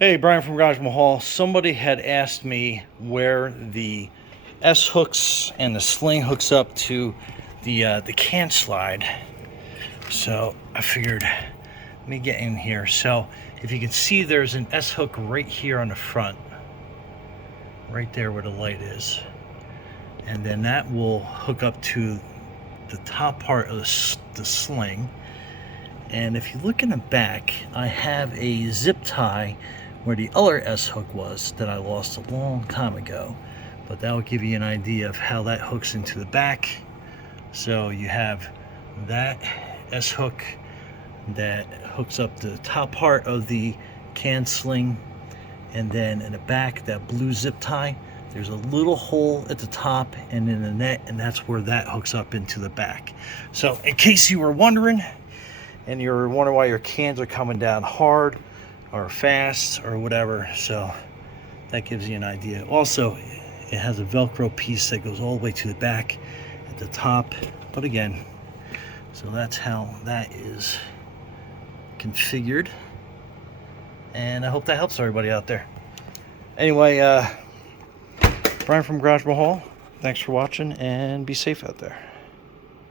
Hey, Brian from Garage Mahal. Somebody had asked me where the S hooks and the sling hooks up to the can slide. So I figured, let me get in here. So if you can see, there's an S hook right here on the front, right there where the light is, and then that will hook up to the top part of the sling. And if you look in the back, I have a zip tie where the other S hook was that I lost a long time ago. But that will give you an idea of how that hooks into the back. So you have that S hook that hooks up the top part of the can sling, and then in the back, that blue zip tie, there's a little hole at the top and in the net, and that's where that hooks up into the back. So in case you were wondering, and you're wondering why your cans are coming down hard or fast or whatever, so that gives you an idea. Also, it has a Velcro piece that goes all the way to the back at the top, but again, so that's how that is configured, and I hope that helps everybody out there. Anyway, Brian from Garage Mahal, thanks for watching, and be safe out there.